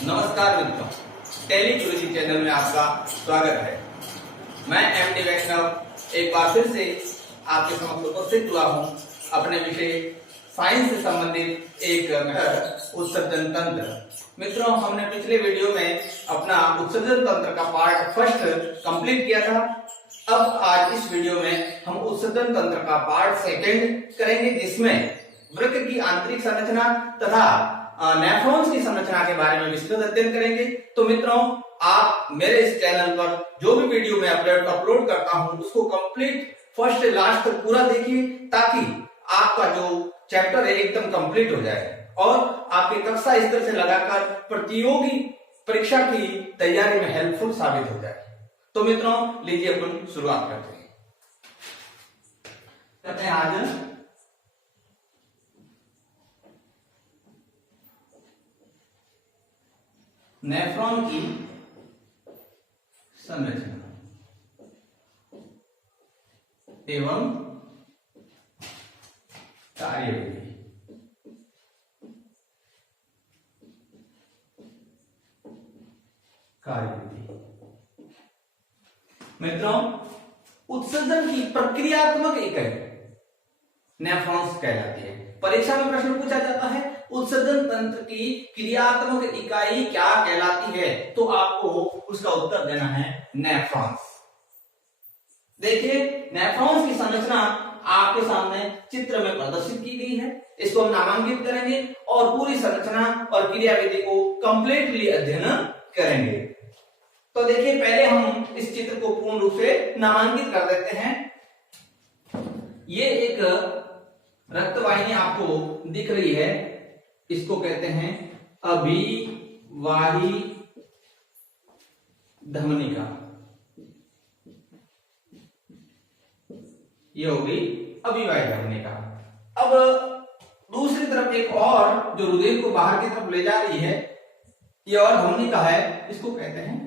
नमस्कार मित्रों, टेलीजोलॉजी चैनल में आपका स्वागत है। मैं एमडी वैष्णव एक बार फिर से आपके समक्ष उपस्थित हुआ हूँ अपने विषय साइंस से संबंधित एक उत्सर्जन तंत्र। मित्रों, हमने पिछले वीडियो में अपना उत्सर्जन तंत्र का पार्ट फर्स्ट कंप्लीट किया था। अब आज इस वीडियो में हम उत्सर्जन तंत्र का पार्ट सेकंड करेंगे, जिसमें वृक्क की आंतरिक संरचना तथा नेफ्रॉन्स की संरचना के बारे में विस्तृत अध्ययन करेंगे। तो मित्रों, आप मेरे इस चैनल पर जो भी वीडियो मैं अपलोड करता हूं उसको कंप्लीट फर्स्ट से लास्ट तक पूरा देखिए, ताकि आपका जो चैप्टर है एकदम कंप्लीट हो जाए और आपकी कक्षा स्तर से लगाकर प्रतियोगी परीक्षा की तैयारी में हेल्पफुल साबित हो जाए। तो मित्रों, लीजिए अपन शुरुआत करते हैं आज नेफ्रॉन की संरचना एवं कार्यविधि। मित्रों, उत्सर्जन की प्रक्रियात्मक इकाई नेफ्रॉन्स कहलाती है। परीक्षा में प्रश्न पूछा जाता है उत्सर्जन तंत्र की क्रियात्मक इकाई क्या कहलाती है, तो आपको उसका उत्तर देना है नेफ्रॉन्स। देखिए, नेफ्रॉन्स की संरचना आपके सामने चित्र में प्रदर्शित की गई है। इसको हम नामांकित करेंगे और पूरी संरचना और क्रियाविधि को कंप्लीटली अध्ययन करेंगे। तो देखिए, पहले हम इस चित्र को पूर्ण रूप से नामांकित कर देते हैं। ये एक रक्तवाहिनी आपको दिख रही है, इसको कहते हैं अभिवाही धमनिका। ये होगी अभिवाही धमनिका। अब दूसरी तरफ एक और जो रुधिर को बाहर की तरफ ले जा रही है, ये और धमनिका है, इसको कहते हैं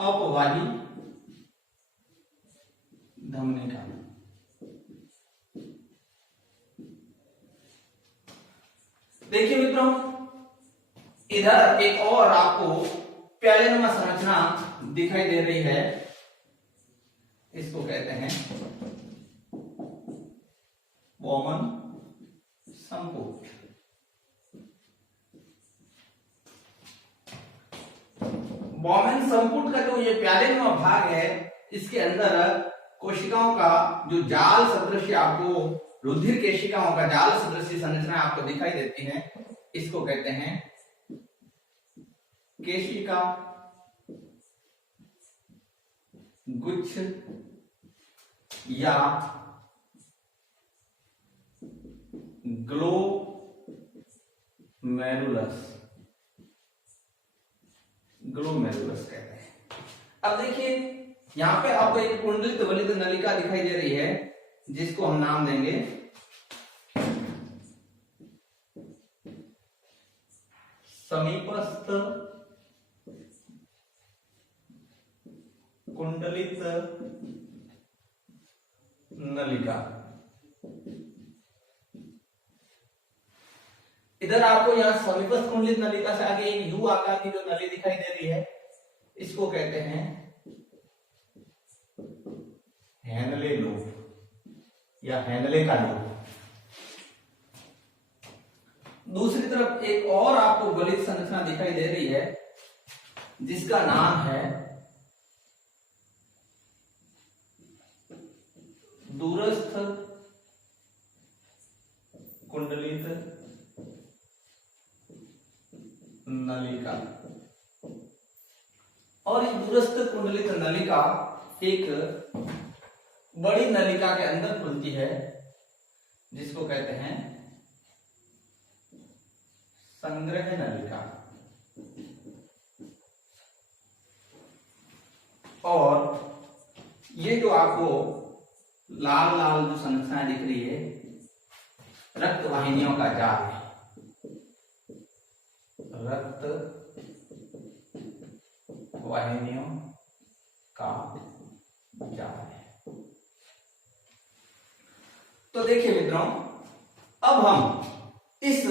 अपवाही धमनिका। देखिए मित्रों, इधर एक और आपको प्यालेनुमा संरचना दिखाई दे रही है, इसको कहते हैं बॉमन संपुट। बॉमन संपुट का जो ये प्यालेनुमा भाग है, इसके अंदर कोशिकाओं का जो जाल सदृश आपको रुधिर केशिकाओं का जाल सदृश संरचना आपको दिखाई देती है, इसको कहते हैं केशिका गुच्छ या ग्लोमेरुलस कहते हैं। अब देखिए, यहां पे आपको एक कुंडलित वलित नलिका दिखाई दे रही है, जिसको हम नाम देंगे समीपस्थ कुंडलित नलिका। इधर आपको यहाँ समीपस्थ कुंडलित नलिका से आगे एक यू आकार की जो नली दिखाई दे रही है, इसको कहते हैं हेनले लूप या हेनले का लूप। दूसरी तरफ एक और आपको गलित संरचना दिखाई दे रही है, जिसका नाम है दूरस्थ कुंडलित नलिका। और इस दूरस्थ कुंडलित नलिका एक बड़ी नलिका के अंदर खुलती है, जिसको कहते हैं संग्रह नलिका। और ये जो आपको लाल लाल जो संरचना दिख रही है, रक्त वाहिनियों का जाल है, रक्त वाहिनियों का जाल है। तो देखिए मित्रों, अब हम इस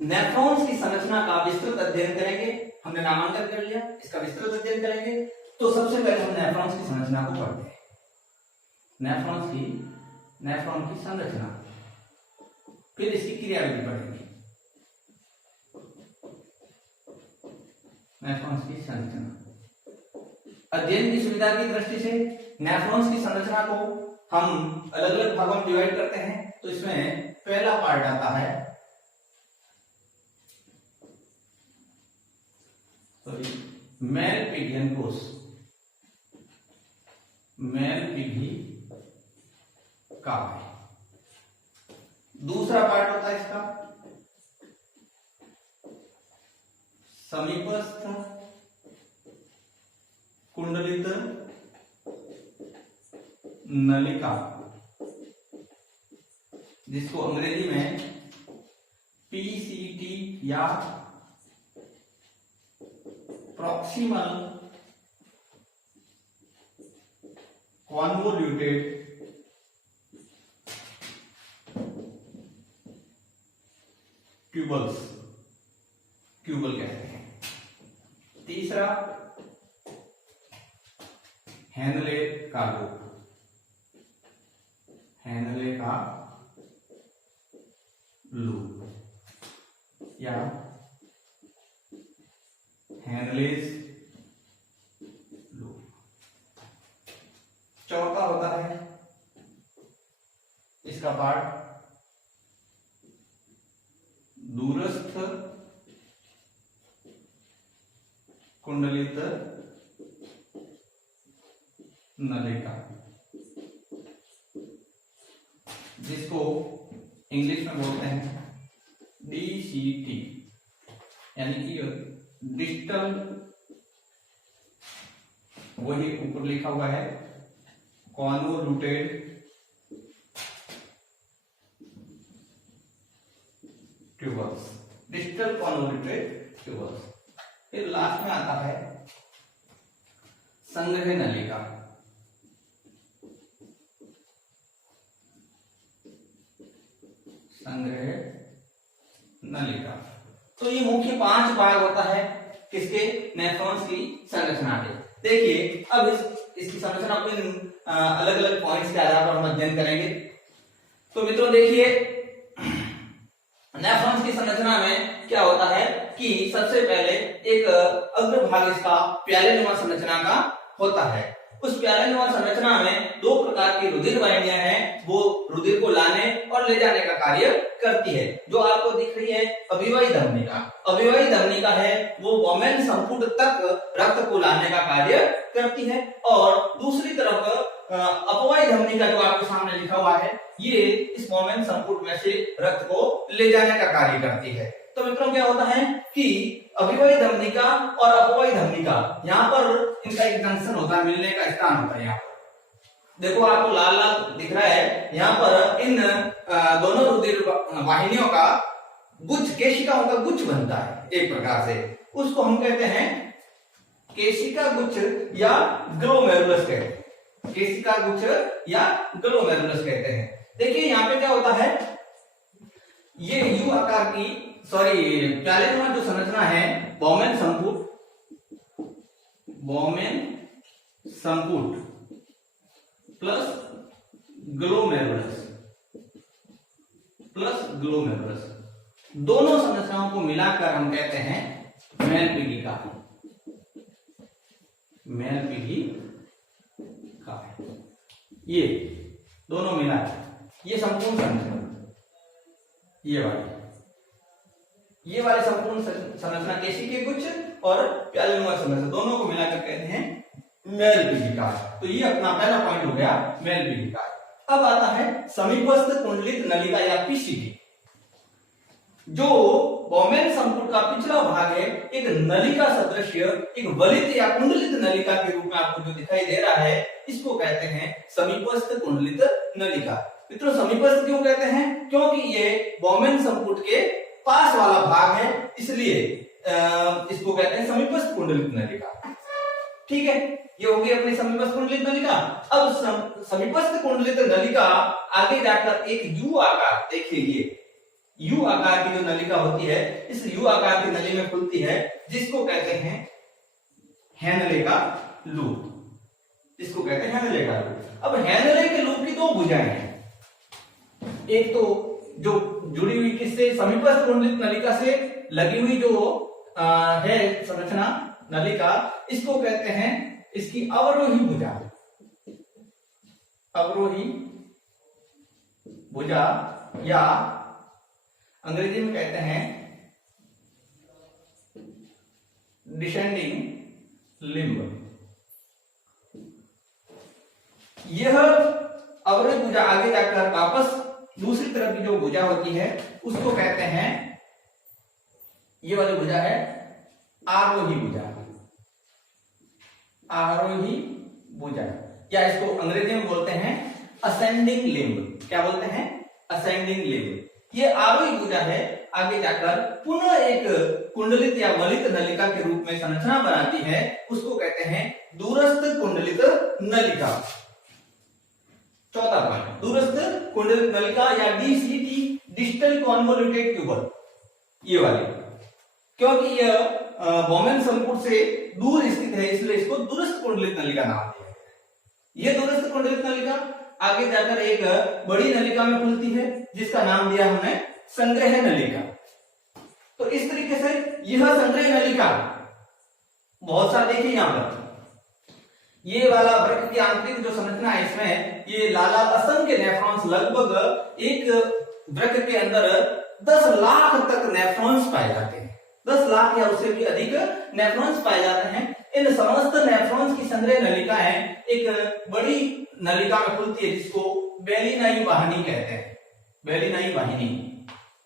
नेफ्रॉन्स की संरचना का विस्तृत अध्ययन करेंगे। हमने नामांकन कर लिया, इसका विस्तृत अध्ययन करेंगे। तो सबसे पहले हम नेफ्रॉन्स की संरचना को पढ़ते हैं। नेफ्रॉन की संरचना, फिर इसकी क्रियाविधि पढ़ेंगे। नेफ्रॉन्स की संरचना अध्ययन की सुविधा की दृष्टि से नेफ्रॉन्स की संरचना को हम अलग अलग भागों में डिवाइड करते हैं। तो इसमें पहला पार्ट आता है मेल पिगियन कोश, मेल पिगी काव्य। दूसरा पार्ट होता है इसका समीपस्थ कुंडलित नलिका, जिसको अंग्रेजी में पीसीटी या प्रॉक्सिमल कॉन्वोल्यूटेड ट्यूबल कहते हैं। तीसरा हेनले का लूप, हेनले का लूप या हेनलेज लूप। चौथा होता है इसका पार्ट दूरस्थ कुंडलित नलिका, जिसको इंग्लिश में बोलते हैं DCT, यानी कि डिस्टल, वही ऊपर लिखा हुआ है convoluted tubules, distal convoluted tubules. फिर लास्ट में आता है संग्रह नलिका, संग्रह नलिका। तो ये मुख्य 5 भाग होता है किसके, नेफ्रॉन्स की संरचना के। देखिए अब इसकी संरचना को अलग अलग पॉइंट्स के आधार पर हम अध्ययन करेंगे। तो मित्रों देखिए, नेफ्रॉन्स की संरचना में क्या होता है कि सबसे पहले एक अग्रभाग इसका प्यालेनुमा संरचना का होता है। उस प्यालेनुमा संरचना में 2 प्रकार की रुधिर वाहिनियां हैं, वो रुधिर को लाने और ले जाने का कार्य करती है। जो आपको दिख रही है अभिवाही धमनिका, अभिवाही धमनिका है वो वोमेन संपुट तक रक्त को लाने का कार्य करती है। और दूसरी तरफ अपवाही धमनिका जो आपके सामने लिखा हुआ है, ये इस वोमेन संपुट में से रक्त को ले जाने का कार्य करती है। तो मित्रों क्या होता है कि अभिवाही धमनिका और अपवाही धमनिका, यहाँ पर इनका एक जंक्शन होता है, मिलने का स्थान होता है। यहाँ पर देखो आपको लाल लाल दिख रहा है, यहाँ पर इन दोनों रुधिर वाहिनियों का गुच्छ, केशिकाओं का गुच्छ बनता है एक प्रकार से। उसको हम कहते हैं केशिका गुच्छ या ग्लोमेरुलस कहते हैं, केशिका गुच्छ या ग्लोमेरुलस कहते हैं। देखिए यहाँ पे क्या होता है, ये यू आकार की प्यालेनुमा जो संरचना है, वोमेन संपुट प्लस ग्लोमेरुलस, दोनों संरचनाओं को मिलाकर हम कहते हैं मेल पिगिका, मेल पिगिका। ये दोनों मिलाकर ये संपूर्ण संरचना, ये वाली संपूर्ण संरचना केशिकीय गुच्छ और प्यालेनुमा संरचना, दोनों को मिलाकर कहते हैं मेल पिगिका। तो ये अपना पहला पॉइंट हो गया मेल पिगिका। अब आता है समीपस्थ कुंडलित नलिका या पीसीटी। जो वोमेन संपुट का पिछला भाग है, एक नलिका सदृश, एक वलित या कुंडलित नलिका के रूप में आपको जो दिखाई दे रहा है, इसको कहते हैं समीपस्थ कुंडलित नलिका। मित्रों समीपस्थ क्यों कहते हैं, क्योंकि ये वोमेन संपुट के पास वाला भाग है, इसलिए इसको कहते हैं समीपस्थ कुंडलित नलिका। ठीक है, ये होगी अपनी समीपस्थ कुंडलित नलिका। अब समीपस्थ कुंडलित नलिका आगे जाकर एक यू आकार, देखिए ये यू आकार की जो नलिका होती है, इस यू आकार की नली में खुलती है, जिसको कहते हैं हेनले का लूप, जिसको कहते हैं हेनले का लूप। अब हेनले के लूप की दो भुजाएं हैं, एक तो जो जुड़ी हुई किससे, समीपस्थ कुंडलित नलिका से लगी हुई जो है संरचना नलिका, इसको कहते हैं इसकी अवरोही भुजा, अवरोही भुजा, या अंग्रेजी में कहते हैं डिसेंडिंग लिम्ब। यह अवरोही भुजा आगे जाकर वापस दूसरी तरफ की जो भुजा होती है उसको कहते हैं, ये वाली भुजा है आरोही भुजा, आरोही भुजा, या इसको अंग्रेजी में बोलते हैं असेंडिंग लिम्ब। क्या बोलते हैं? Ascending limb. ये आरोही भुजा है, आगे जाकर पुनः एक कुंडलित या वलित नलिका के रूप में संरचना बनाती है, उसको कहते हैं दूरस्थ कुंडलित नलिका। चौथा पॉइंट, दूरस्थ कुंडलित नलिका या डीसीटी, डिस्टल कॉन्वोल्यूटेड ट्यूबल, ये वाली, क्योंकि यह बोमेन संपुट से दूर स्थित है इसलिए इसको दूरस्थ कुंडलित नलिका नाम दिया गया। यह दूरस्थ कुंडलित नलिका आगे जाकर एक बड़ी नलिका में खुलती है, जिसका नाम दिया हमने संग्रह नलिका। तो इस तरीके से यह संग्रह नलिका बहुत सारा, देखिए यहां पर ये वाला वृक्क की आंतरिक जो संरचना है, इसमें ये लाला असंख्य नेफ्रॉन्स, लगभग एक वृक्क के अंदर 10 लाख तक नेफ्रॉन्स पाए जाते हैं, 10 लाख या उससे भी अधिक नेफ्रॉन्स पाए जाते हैं। इन समस्त नेफ्रॉन्स की संग्रह नलिकाएं एक बड़ी नलिका में खुलती है, जिसको बेलिनाई वाहिनी कहते हैं, बेलिनाई वाहिनी।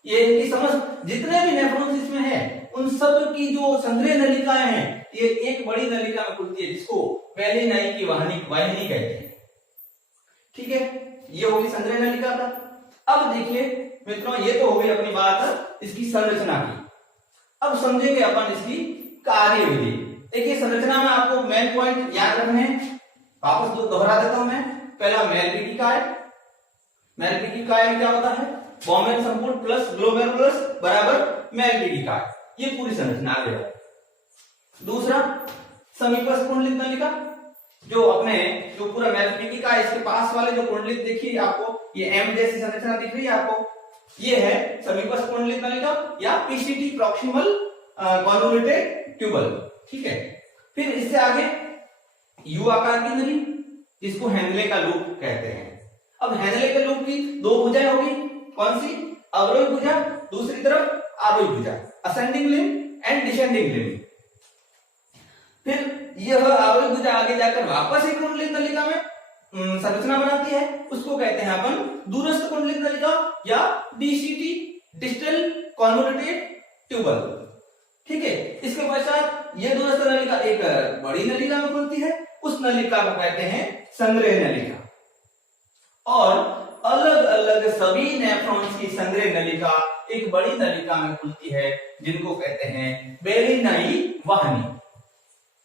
ये इनकी समस्त जितने भी नेफ्रॉन्स इसमें है, उन सब की जो संग्रह नलिकाएं हैं, ये एक बड़ी नलिका में खुलती है, जिसको बेलिनाई की वाहिनी कहते हैं। ठीक है, ये होगी संग्रह नलिका का। अब देखिए मित्रों, ये तो हो गई अपनी बात इसकी संरचना की। अब समझेंगे अपन इसकी कार्यविधि। देखिए संरचना में आपको मेन पॉइंट याद रखने हैं, वापस दोहरा देता हूं मैं। पहला मेलपीकी काय, मेलपीकी काय में क्या होता है, बोमेन संपुट प्लस ग्लोमेरुलस बराबर मेलपीकी काय, ये पूरी संरचना आ गई। दूसरा समीपस्थ कुंडलित नलिका, जो अपने जो पूरा मेलपीकी काय, इसके पास वाले जो कुंडलित देखिए आपको, ये एम जैसी संरचना दिख रही है आपको, ये है समीपस्थ कुंडलित नलिका या पीसीटी, प्रॉक्सिमल कॉन्वोल्यूटेड ट्यूबल। ठीक है, फिर इससे आगे यू आकार की नली, जिसको हेनले का लूप कहते हैं। अब हेनले के लूप की दो भुजाएं होगी, कौन सी, अवरोही भुजा, दूसरी तरफ आरोही भुजा, ascending limb and descending limb. फिर यह आरोही भुजा आगे जाकर वापस एक कुंडलित नलिका में संरचना बनाती है, उसको कहते हैं अपन दूरस्थ कुंडलित नलिका या डीसीटी, डिस्टल कॉन्वोल्यूटेड ट्यूबल। ठीक है, इसके पश्चात यह दूरस्थ नलिका एक बड़ी नलिका में खुलती है, उस नलिका को कहते हैं संग्रह नलिका। और अलग अलग सभी नेफ्रॉन्स की संग्रह नलिका एक बड़ी नलिका में खुलती है, जिनको कहते हैं बेलिनाई वाहिनी।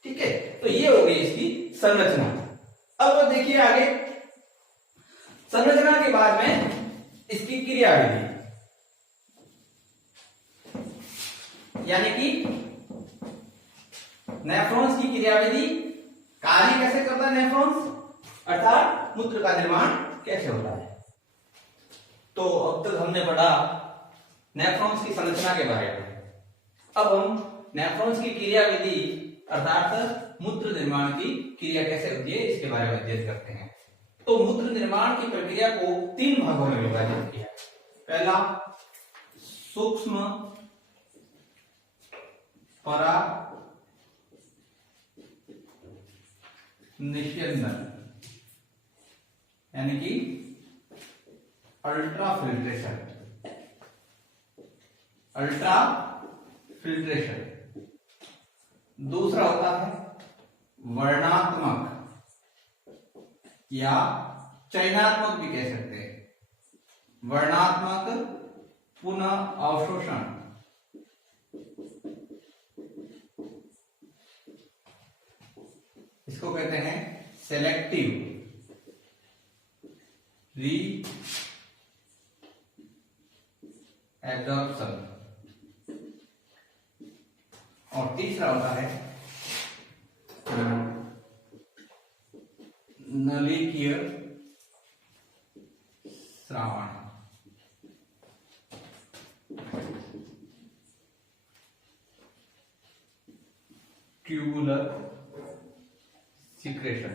ठीक है, तो ये हो गई इसकी संरचना। अब देखिए आगे संरचना के बाद में इसकी क्रियाविधि, यानी कि नेफ्रॉन्स की क्रियाविधि, कार्य कैसे करता है नेफ्रॉन्स, अर्थात मूत्र का निर्माण कैसे होता है। तो अब तक हमने पढ़ा नेफ्रॉन्स की संरचना के बारे में। अब हम नेफ्रॉन्स की क्रियाविधि अर्थात मूत्र निर्माण की क्रिया कैसे होती है, इसके बारे में अध्ययन करते हैं। तो मूत्र निर्माण की प्रक्रिया को 3 भागों में विभाजित किया। पहला सूक्ष्म परा निस्यंदन, यानी कि अल्ट्रा फिल्ट्रेशन, अल्ट्रा फिल्ट्रेशन। दूसरा होता है वर्णात्मक या चयनात्मक भी कह सकते हैं, वर्णात्मक पुनः अवशोषण। इसको कहते हैं सेलेक्टिव री एब्जॉर्प्शन। और तीसरा होता है नलिकीय श्रावण। Tubular secretion.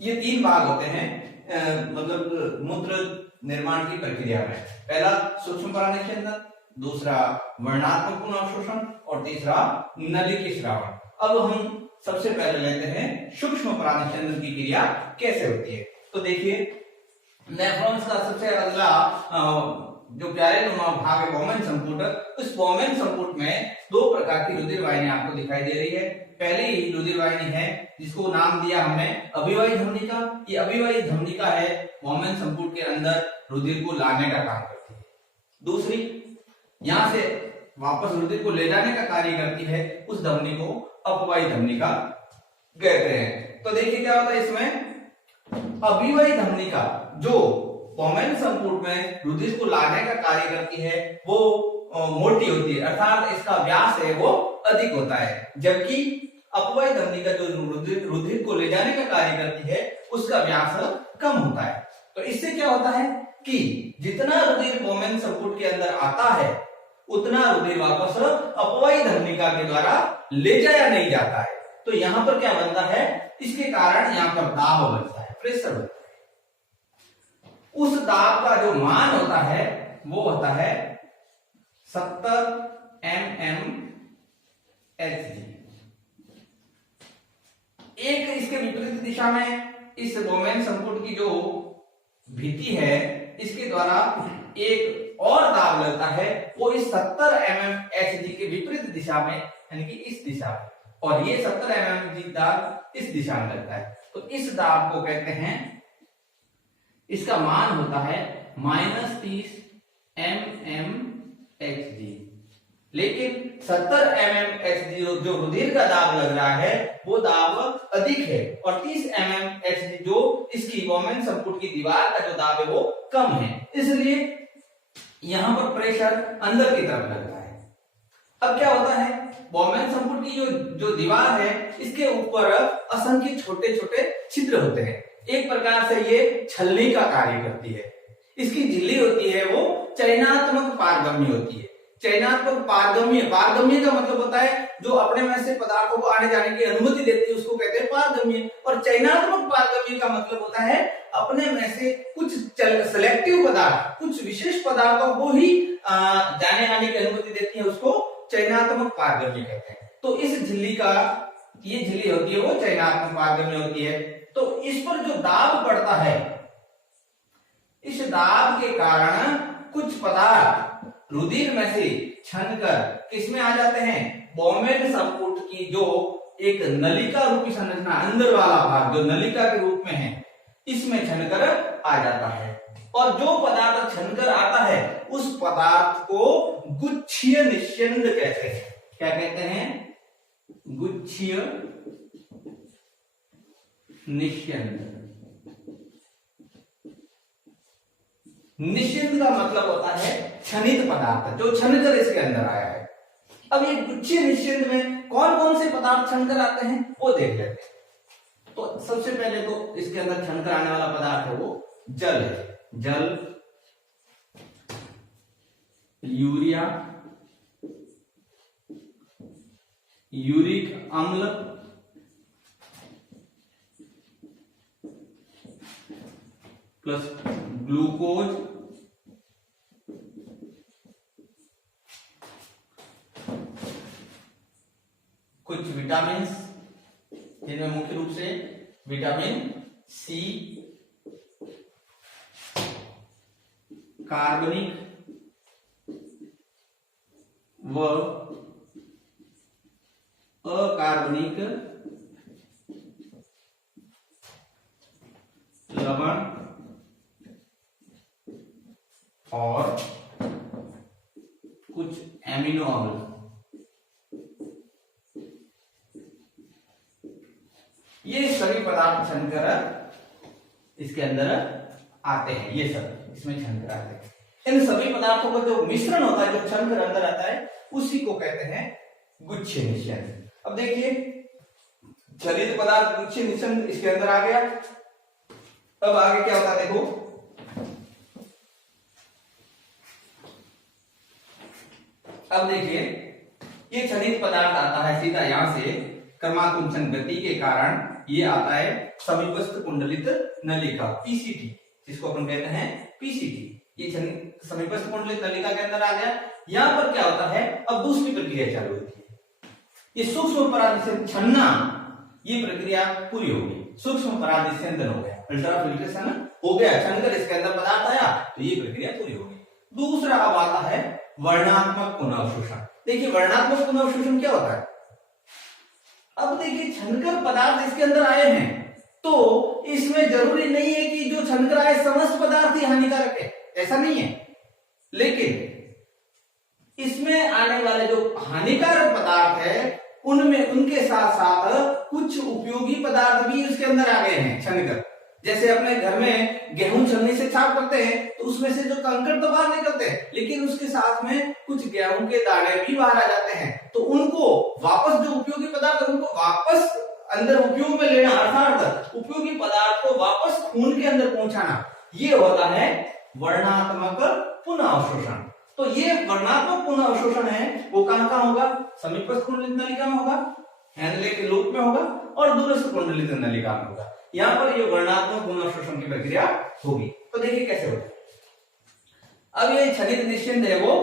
ये तीन भाग होते हैं मतलब मूत्र निर्माण की प्रक्रिया में। पहला सूक्ष्म परानिषेचन, दूसरा वर्णात्मक पुनःअवशोषण और तीसरा नलिकीय श्रावण। अब हम सबसे पहले लेते हैं सूक्ष्म परानिषेचन की क्रिया कैसे होती है। तो देखिए नेफ्रॉन्स का सबसे अगला जो प्यारे नुमा भाग है बोमेन संपुट, उस बोमेन संपुट में दो प्रकार की रुधिर वाहिनी आपको दिखाई दे रही है। पहली रुधिर वाहिनी है जिसको नाम दिया हमने अभिवाही धमनिका। ये अभिवाही धमनिका है बोमेन संपुट के अंदर रुधिर को लाने का काम करती है। दूसरी यहां से वापस रुधिर को ले जाने का कार्य करती है, उस धमनी को अपवाही धमनिका कहते हैं। तो देखिए क्या होता है इसमें, अभिवाही धमनिका जो बोमेन संपुट में रुधिर को लाने का कार्य करती है वो मोटी होती है, अर्थात इसका व्यास है वो अधिक होता है, जबकि अपवाही धमनिका जो रुधिर को ले जाने का कार्य करती है उसका व्यास कम होता है। तो इससे क्या होता है कि जितना रुधिर बोमेन संपुट के अंदर आता है उतना रुधिर वापस अपवाही धमनिका के द्वारा ले जाया नहीं जाता है। तो यहां पर क्या बनता है, इसके कारण यहां पर दाब बनता है, प्रेशर बनता है। उस दाब का जो मान होता है वो होता है 70 mmHg। एक इसके विपरीत दिशा में इस बोमेन संपुट की जो भित्ति है इसके द्वारा एक और दाब लगता है, वो इस 70 mmHg के विपरीत दिशा में यानी कि इस दिशा में, और ये 70 mmHg दाब इस दिशा में लगता है। तो इस दाब को कहते हैं, इसका मान होता है -30 mmHg। लेकिन 70 mmHg जो रुधिर का दाब लग रहा है वो दाब अधिक है, और 30 mmHg जो इसकी बोमेन संपुट की दीवार का जो दाब है वो कम है, इसलिए यहां पर प्रेशर अंदर की तरफ लगता है। अब क्या होता है, बोमेन संपुट की जो दीवार है इसके ऊपर असंख्य छोटे छोटे छिद्र होते हैं। एक प्रकार से ये छलनी का कार्य करती है। इसकी झिल्ली होती है वो चयनात्मक पारगम्य होती है। चयनात्मक पारगम्य, पारगम्य का मतलब होता है जो अपने में से पदार्थों को आने जाने की अनुमति देती है उसको कहते हैं पारगम्य, और चयनात्मक पारगम्य का मतलब होता है अपने में से कुछ सेलेक्टिव पदार्थ, कुछ विशेष पदार्थों को ही जाने आने की अनुमति देती है, उसको चयनात्मक पारगम्य कहते हैं। तो इस झिल्ली का, ये झिल्ली होती है वो चयनात्मक पारगम्य होती है। तो इस पर जो दाब पड़ता है, इस दाब के कारण कुछ पदार्थ रुधिर में से छनकर किसमें आ जाते हैं, बोमेन संपुट की जो एक नलिका रूपी संरचना अंदर वाला भाग जो नलिका के रूप में है इसमें छनकर आ जाता है। और जो पदार्थ छनकर आता है उस पदार्थ को गुच्छीय निस्यंद कहते हैं। क्या कहते हैं, गुच्छीय निस्यंद। निस्यंद का मतलब होता है छनित पदार्थ जो छनकर इसके अंदर आया है। अब ये गुच्छीय निस्यंद में कौन कौन से पदार्थ छनकर आते हैं वो देख लेते हैं। तो सबसे पहले तो इसके अंदर छनकर आने वाला पदार्थ है वो जल है। जल, यूरिया, यूरिक अम्ल, प्लस ग्लूकोज, कुछ विटामिन जिनमें मुख्य रूप से विटामिन सी, कार्बनिक व अकार्बनिक लवण और कुछ एमिनो अम्ल छनकर इसके अंदर आते हैं, ये सब इसमें छनकर आते हैं। इन सभी पदार्थों का जो मिश्रण होता है, जो छनकर अंदर आता है, उसी को कहते हैं गुच्छे निषेचन। अब देखिए छलित पदार्थ गुच्छे निषेचन इसके अंदर आ गया। अब आगे क्या होता है देखो, अब देखिए ये छलित पदार्थ आता है सीधा यहां से क्रमाकुंचन गति के कारण ये आता है समीपस्थ कुंडलित नलिका, पीसीटी, जिसको अपन कहते हैं पीसीटी। ये समीपस्थ कुंडलित नलिका के अंदर आ गया। यहां पर क्या होता है, अब दूसरी प्रक्रिया चालू होती है, ये सूक्ष्म परागनिषेचन छन्ना, ये प्रक्रिया पूरी होगी, सूक्ष्म परागनिषेचन हो गया, अल्ट्राफिल्ट्रेशन हो गया, छनकर इसके अंदर पदार्थ आया, तो ये प्रक्रिया पूरी होगी। दूसरा अब आता है वर्णात्मक पुनर्अवशोषण। देखिए वर्णात्मक पुनर्अवशोषण क्या होता है, अब देखिए छनकर पदार्थ इसके अंदर आए हैं, तो इसमें जरूरी नहीं है कि जो छनकर आए समस्त पदार्थ ही हानिकारक है, ऐसा नहीं है, लेकिन इसमें आने वाले जो हानिकारक पदार्थ है उनमें उनके साथ साथ कुछ उपयोगी पदार्थ भी उसके अंदर आ गए हैं छनकर। जैसे अपने घर में गेहूं छलनी से छाप करते हैं तो उसमें से जो कंकड़ तो बाहर निकलते हैं, लेकिन उसके साथ में कुछ गेहूं के दाने भी बाहर आ जाते हैं, तो उनको वापस जो उपयोगी पदार्थ है उनको वापस अंदर उपयोग में लेना, अर्थात उपयोगी पदार्थ को वापस खून के अंदर पहुंचाना, ये होता है वर्णात्मक पुनः अवशोषण। तो ये वर्णात्मक पुनः अवशोषण है वो कहां होगा, समीपस्थ कुंडलित नलिका में होगा, हैंडले के लूप में होगा और दूरस्थ कुंडलित नलिका में होगा। यहां पर ये वर्णात्मक पुनः अवशोषण की प्रक्रिया होगी। तो देखिए कैसे होगा, अब ये छलित निषेचन है वो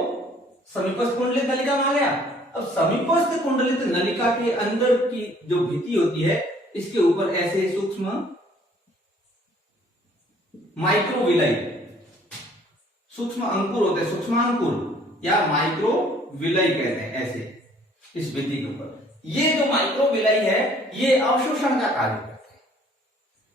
समीपस्थ कुंडलित नलिका में आ गया। अब समीपस्थ कुंडलित नलिका के अंदर की जो भित्ति होती है, इसके ऊपर ऐसे सूक्ष्म माइक्रोविलाई, सूक्ष्म अंकुर होते हैं, सूक्ष्मांकुर या माइक्रोविलाई कहते हैं, ऐसे इस भित्ति के ऊपर ये जो माइक्रोविलाई है ये अवशोषण का कार्य करते हैं।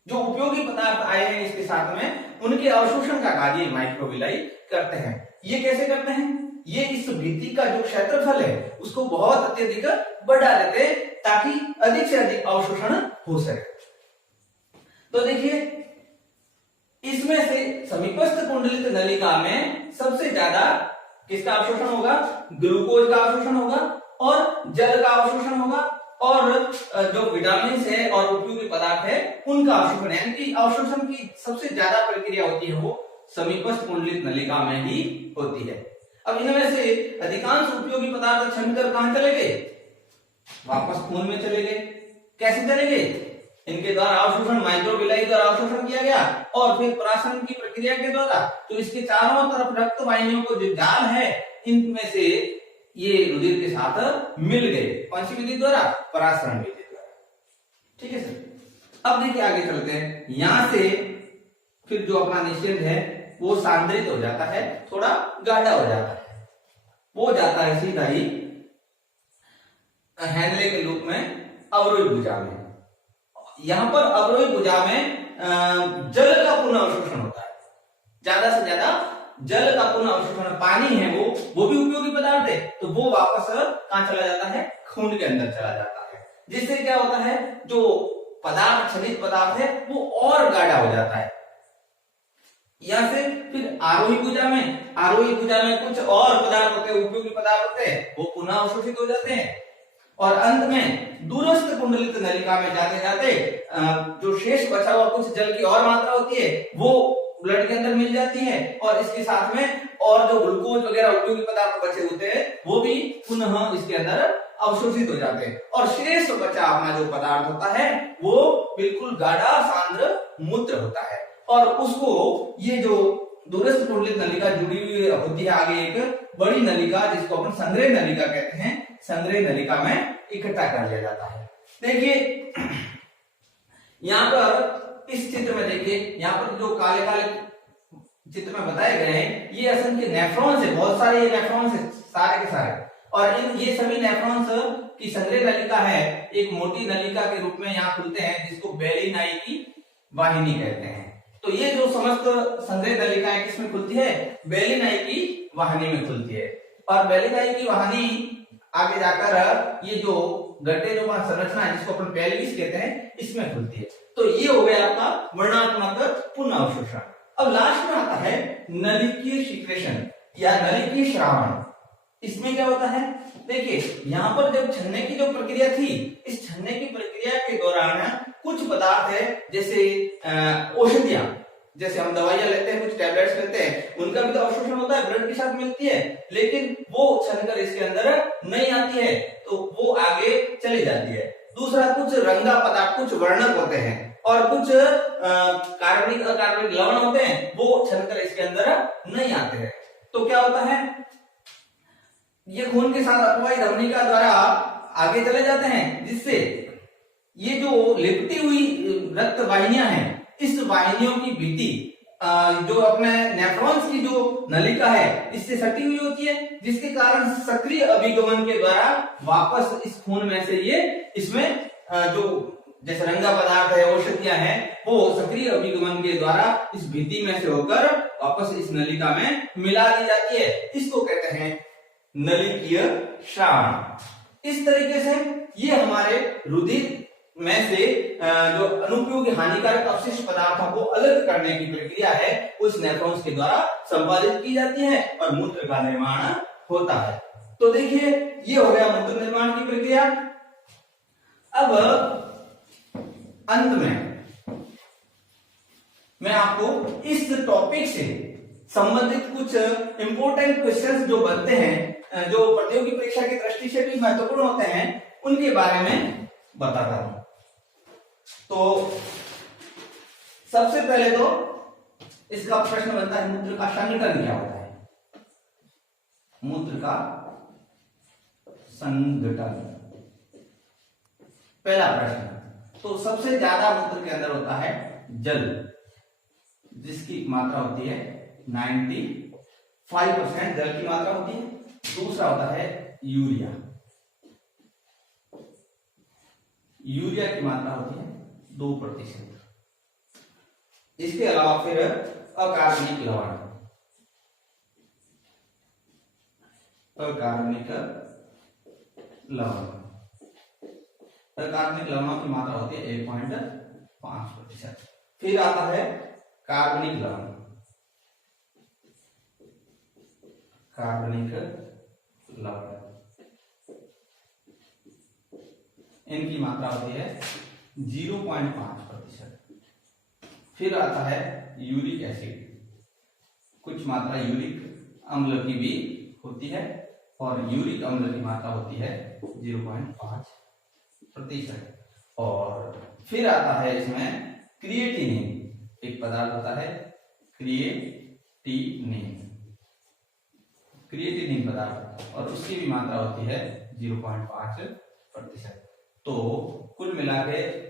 जो उपयोगी पदार्थ आए हैं इसके साथ में उनके अवशोषण का कार्य माइक्रोविलाई करते हैं। ये कैसे करते हैं, ये इस भित्ति का जो क्षेत्रफल है उसको बहुत अत्यधिक बढ़ा देते हैं ताकि अधिक से अधिक अवशोषण हो सके। तो देखिए इसमें से समीपस्थ कुंडलित नलिका में सबसे ज्यादा किसका अवशोषण होगा, ग्लूकोज का अवशोषण होगा और जल का अवशोषण होगा और जो विटामिन है और उपयोगी पदार्थ है उनका अवशोषण, यानी कि अवशोषण की सबसे ज्यादा प्रक्रिया होती है वो समीपस्थ कुंडलित नलिका में ही होती है। अब इनमें से अधिकांश उपयोगी पदार्थ छनकर कहां चले गए, वापस खून में चले गए। कैसे चले गए, इनके द्वारा अवशोषण माइक्रोविलाई द्वारा अवशोषण किया गया और फिर परासरण की प्रक्रिया के द्वारा तो इसके चारों तरफ रक्त वाहिनियों को जो जाल है इनमें से ये रुधिर के साथ मिल गए, कौन सी विधि द्वारा, परासरण विधि द्वारा। ठीक है सर। अब देखिए आगे चलते हैं, यहां से फिर जो अपना निषेध है वो सांद्रित हो जाता है, थोड़ा गाढ़ा हो जाता है, वो जाता है सीधा ही हैंडले के रूप में अवरोही भुजा में। यहां पर अवरोही भुजा में जल का पुनः अवशोषण होता है, ज्यादा से ज्यादा जल का पुनः अवशोषण, पानी है वो भी उपयोगी पदार्थ है, तो वो वापस कहां चला जाता है, खून के अंदर चला जाता है, जिससे क्या होता है जो पदार्थ छलित पदार्थ है वो और गाढ़ा हो जाता है। या से फिर आरोही भुजा में कुछ और पदार्थ होते हैं, उपयोगी पदार्थ होते हैं, वो पुनः अवशोषित हो जाते हैं और अंत में दूरस्थ कुंडलित नलिका में जाते जाते जो शेष बचा हुआ कुछ जल की और मात्रा होती है वो ब्लड के अंदर मिल जाती है और इसके साथ में और जो ग्लूकोज वगैरह उपयोगी पदार्थ बचे होते हैं वो भी पुनः इसके अंदर अवशोषित हो जाते हैं और शेष बचा अपना जो पदार्थ होता है वो बिल्कुल गाढ़ा सांद्र मूत्र होता है और उसको ये जो दूरस्थ कुंडलित नलिका जुड़ी हुई होती है आगे एक बड़ी नलिका जिसको अपन संग्रह नलिका कहते हैं, संग्रह नलिका में इकट्ठा कर लिया जाता है। देखिए यहाँ पर इस चित्र में देखिए, यहाँ पर जो काले काले चित्र में बताए गए हैं ये असंख्य नेफ्रॉन्स है, बहुत सारे ये नेफ्रॉन्स है सारे के सारे, और इन ये सभी नेफ्रॉन्स की संग्रह नलिका है एक मोटी नलिका के रूप में यहाँ खुलते हैं जिसको बेली नाई की वाहिनी कहते हैं। तो ये जो समस्त संग्रह नलिकाएं किसमें खुलती है, बेली नाई की वाहिनी में खुलती है और बेली नाई की वाहिनी आगे जाकर ये जो गड्ढे जो संरचना है जिसको अपन पेल्विस कहते हैं इसमें खुलती है। तो ये हो गया आपका वर्णात्मक पुनः अवशोषण। अब लास्ट में आता है नलिकीय सीक्रेशन या नलिकीय श्रावण। इसमें क्या होता है, देखिए यहाँ पर जब छन्ने की जो प्रक्रिया थी, इस छन्ने की प्रक्रिया के दौरान कुछ पदार्थ है जैसे औषधियां, जैसे हम दवाइयां लेते हैं, कुछ टैबलेट्स लेते हैं, उनका भी तो अवशोषण होता है, ब्लड के साथ मिलती है, लेकिन वो छनकर इसके अंदर नहीं आती है, तो वो आगे चली जाती है। दूसरा, कुछ रंगा पदार्थ, कुछ वर्णक होते हैं और कुछ कार्बनिक अकार्बनिक लवण होते हैं, वो छनकर इसके अंदर नहीं आते हैं। तो क्या होता है, ये खून के साथ अपवाही धमनिका द्वारा आगे चले जाते हैं, जिससे ये जो लिपटी हुई रक्त वाहिनियां हैं, इस वाहिनियों की भित्ति जो अपने नेफ्रॉन्स की जो नलिका है इससे सटी हुई होती है, जिसके कारण सक्रिय अभिगमन के द्वारा वापस इस खून में से ये इसमें जो जैसे रंगा पदार्थ है, औषधियां हैं, वो सक्रिय अभिगमन के द्वारा इस भित्ति में से होकर वापस इस नलिका में मिला दी जाती है। इसको कहते हैं नलिकीय श्रावण। इस तरीके से ये हमारे रुधिर में से जो अनुपयोगी हानिकारक अवशिष्ट पदार्थों को अलग करने की प्रक्रिया है, उस नेफ्रॉन्स के द्वारा संपादित की जाती है और मूत्र का निर्माण होता है। तो देखिए, ये हो गया मूत्र निर्माण की प्रक्रिया। अब अंत में मैं आपको इस टॉपिक से संबंधित कुछ इंपॉर्टेंट क्वेश्चंस जो बनते हैं, जो प्रतियोगी परीक्षा की दृष्टि से भी महत्वपूर्ण होते हैं, उनके बारे में बताता हूं। तो सबसे पहले तो इसका प्रश्न बनता है, मूत्र का संघटन क्या होता है? मूत्र का संघटन, पहला प्रश्न। तो सबसे ज्यादा मूत्र के अंदर होता है जल, जिसकी मात्रा होती है 95% जल की मात्रा होती है। दूसरा होता है यूरिया, यूरिया की मात्रा होती है 2%। इसके अलावा फिर अकार्बनिक लवण, अकार्बनिक लवण, अकार्बनिक लवणों की मात्रा होती है 1.5%। फिर आता है कार्बनिक लवण, कार्बनिक लवण, इनकी मात्रा होती है 0.5%। फिर आता है यूरिक एसिड, कुछ मात्रा यूरिक अम्ल की भी होती है और यूरिक अम्ल की मात्रा होती है 0.5%। और फिर आता है इसमें क्रिएटिनिन, एक पदार्थ होता है क्रिएटिनिन, क्रिएटिनिन पदार्थ, और उसकी भी मात्रा होती है 0.5%। तो कुल मिला के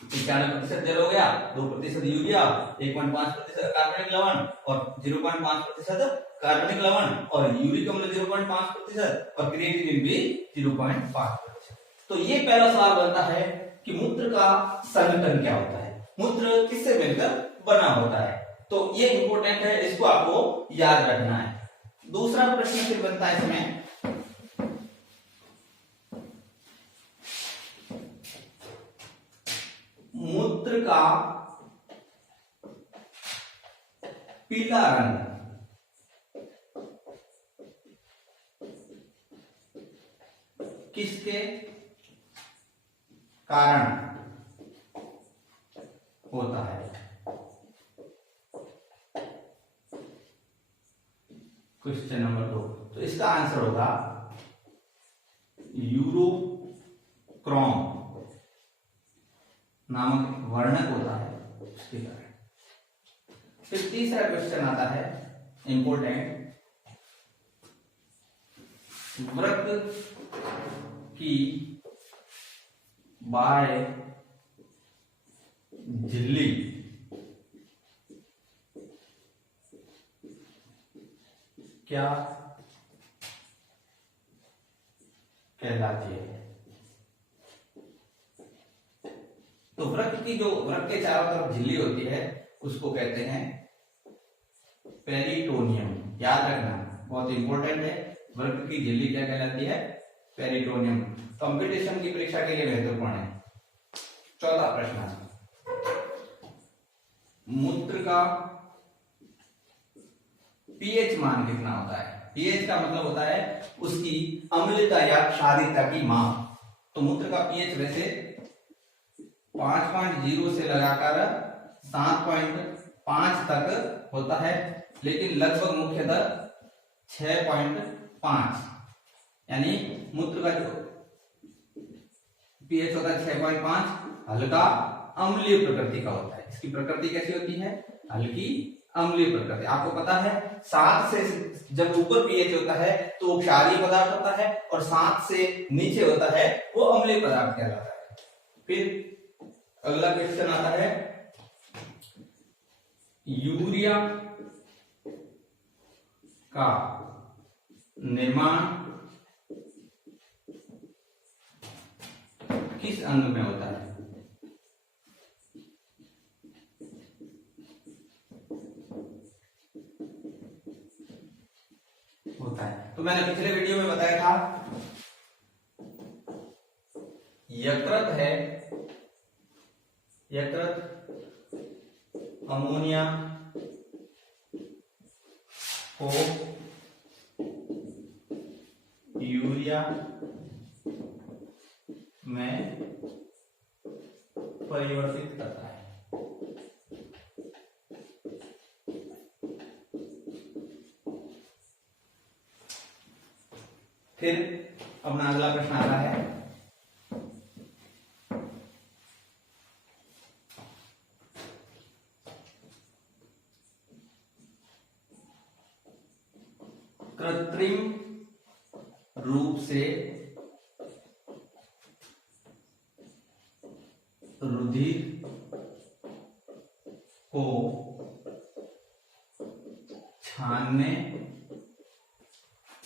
95% जल हो गया, 2% यूरिया, 1.5% कार्बनिक लवण और 0.5% कार्बनिक लवण और यूरिक अम्ल 0.5% और क्रिएटिनिन भी 0.5%। तो ये पहला सवाल बनता है कि मूत्र का संघटन क्या होता है, मूत्र किससे मिलकर बना होता है। तो ये इंपॉर्टेंट है, इसको आपको याद रखना है। दूसरा प्रश्न फिर बनता है इसमें, मूत्र का पीला रंग किसके कारण होता है? Question number 2। तो इसका आंसर होगा यूरोक्रोम नामक वर्णक होता है, उसके कारण। फिर तीसरा क्वेश्चन आता है इंपोर्टेंट, वृक्क की बाह्य झिल्ली क्या कहलाती है? तो वृक्क की जो वृक्क के चारों तरफ झिल्ली होती है उसको कहते हैं पेरिटोनियम। याद रखना, बहुत इंपॉर्टेंट है। वृक्क की झिल्ली क्या कहलाती है? पेरिटोनियम। कंपटीशन की परीक्षा के लिए महत्वपूर्ण है। चौथा प्रश्न, मूत्र का पीएच मान कितना होता है। पीएच का मतलब होता है उसकी अम्लता या क्षारीयता की माप। तो मूत्र का पीएच वैसे 5.0 से लगाकर 7.5 तक होता है, लेकिन लगभग मुख्यतः 6.5, यानी मूत्र का जो पीएच होता है 6.5 हल्का अम्लीय प्रकृति का होता है। इसकी प्रकृति कैसी होती है? हल्की अम्लीय प्रकृति। आपको पता है 7 से जब ऊपर पीएच होता है तो वो क्षारीय पदार्थ होता है, और 7 से नीचे होता है वो अम्लीय पदार्थ कहलाता है। फिर अगला क्वेश्चन आता है, यूरिया का निर्माण किस अंग में होता है? होता है। तो मैंने पिछले वीडियो में बताया था यकृत है, यकृत अमोनिया को यूरिया में परिवर्तित करता है। फिर अपना अगला प्रश्न आता है, कृत्रिम रूप से रुधिर को छानने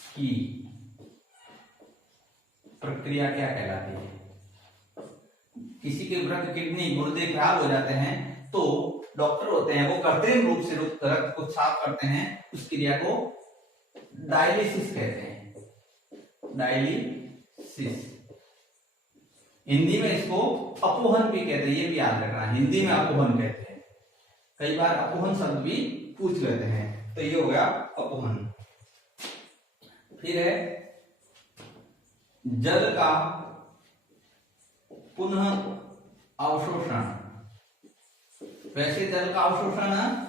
की प्रक्रिया क्या कहलाती है? किसी के वृक्क, किडनी, गुर्दे खराब हो जाते हैं तो डॉक्टर होते हैं वो कृत्रिम रूप से रक्त को साफ करते हैं। उस क्रिया को डायलिसिस कहते हैं। डायलिसिस, हिंदी में इसको अपोहन भी कहते हैं, ये भी याद रखना, हिंदी में अपोहन कहते हैं। कई बार अपोहन शब्द भी पूछ लेते हैं, तो ये हो गया अपोहन। फिर है जल का पुनः अवशोषण। वैसे जल का अवशोषण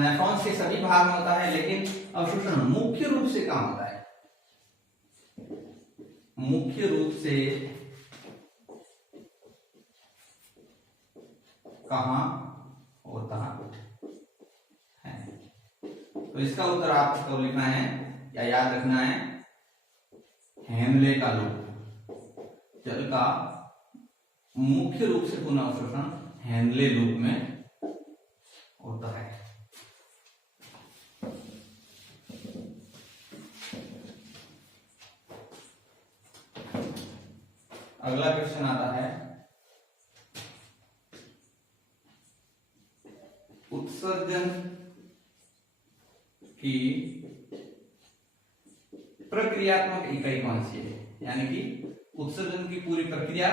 नेफ्रॉन्स के सभी भाग में होता है, लेकिन अवशोषण मुख्य रूप से कहां होता है? मुख्य रूप से कहां होता है? तो इसका उत्तर आपको लिखना है या याद रखना है, हेनले का लूप। जल का मुख्य रूप से पुनः अवशोषण हेनले लूप में होता है। अगला क्वेश्चन आता है, उत्सर्जन की प्रक्रियात्मक इकाई कौन सी है? यानी कि उत्सर्जन की पूरी प्रक्रिया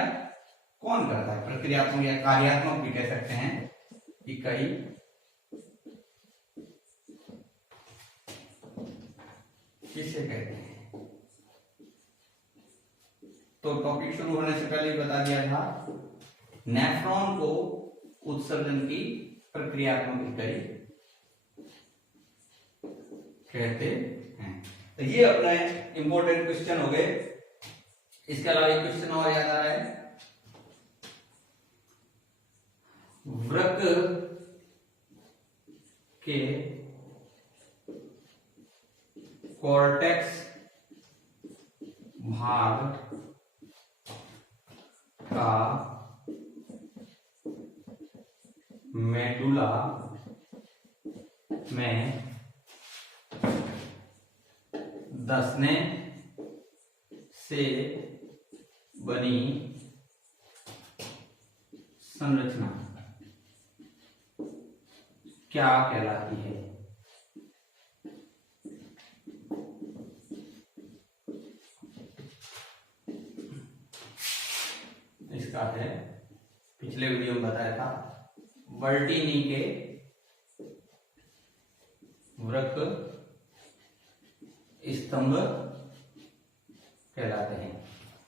कौन करता है? प्रक्रियात्मक या कार्यात्मक भी कह सकते हैं। इकाई किसे कहते हैं? तो टॉपिक शुरू होने से पहले ही बता दिया था, नेफ्रॉन को उत्सर्जन की प्रक्रियात्मक इकाई कहते हैं। तो ये अपने इंपॉर्टेंट क्वेश्चन हो गए। इसके अलावा एक क्वेश्चन और याद आ रहा है, वृक्क के कॉर्टेक्स भाग का मेडुला में धंसने से बनी संरचना क्या कहलाती है? इसका है, पिछले वीडियो में बताया था, वर्टिनी के वृक्क स्तंभ कहलाते हैं।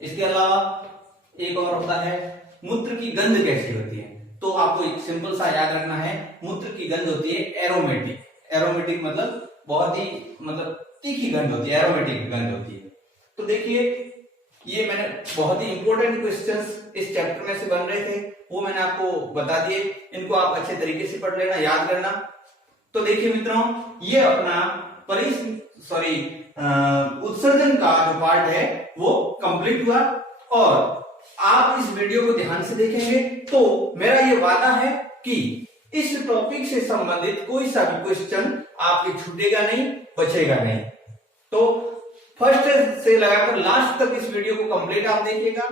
इसके अलावा एक और होता है मूत्र की गंध कैसी होती है। तो आपको एक सिंपल सा याद रखना है, मूत्र की गंध होती है एरोमेटिक। एरोमेटिक मतलब बहुत ही तीखी गंध होती है, एरोमेटिक गंध होती है। तो देखिए ये मैंने बहुत ही इंपॉर्टेंट क्वेश्चंस इस चैप्टर में से बन रहे थे, वो मैंने आपको बता दिए। इनको आप अच्छे तरीके से पढ़ लेना, याद करना। तो देखिए मित्रों, ये अपना उत्सर्जन का जो पार्ट है वो कंप्लीट हुआ। और आप इस वीडियो को ध्यान से देखेंगे तो मेरा ये वादा है कि इस टॉपिक से संबंधित कोई सा भी क्वेश्चन आपके छूटेगा नहीं, बचेगा नहीं। तो फर्स्ट से लगाकर लास्ट तक इस वीडियो को कंप्लीट आप देखिएगा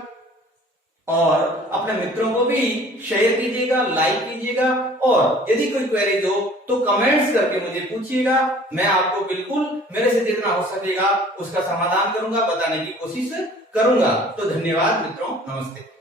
और अपने मित्रों को भी शेयर कीजिएगा, लाइक कीजिएगा। और यदि कोई क्वेरीज हो तो कमेंट्स करके मुझे पूछिएगा, मैं आपको बिल्कुल मेरे से जितना हो सकेगा उसका समाधान करूंगा, बताने की कोशिश करूंगा। तो धन्यवाद मित्रों, नमस्ते।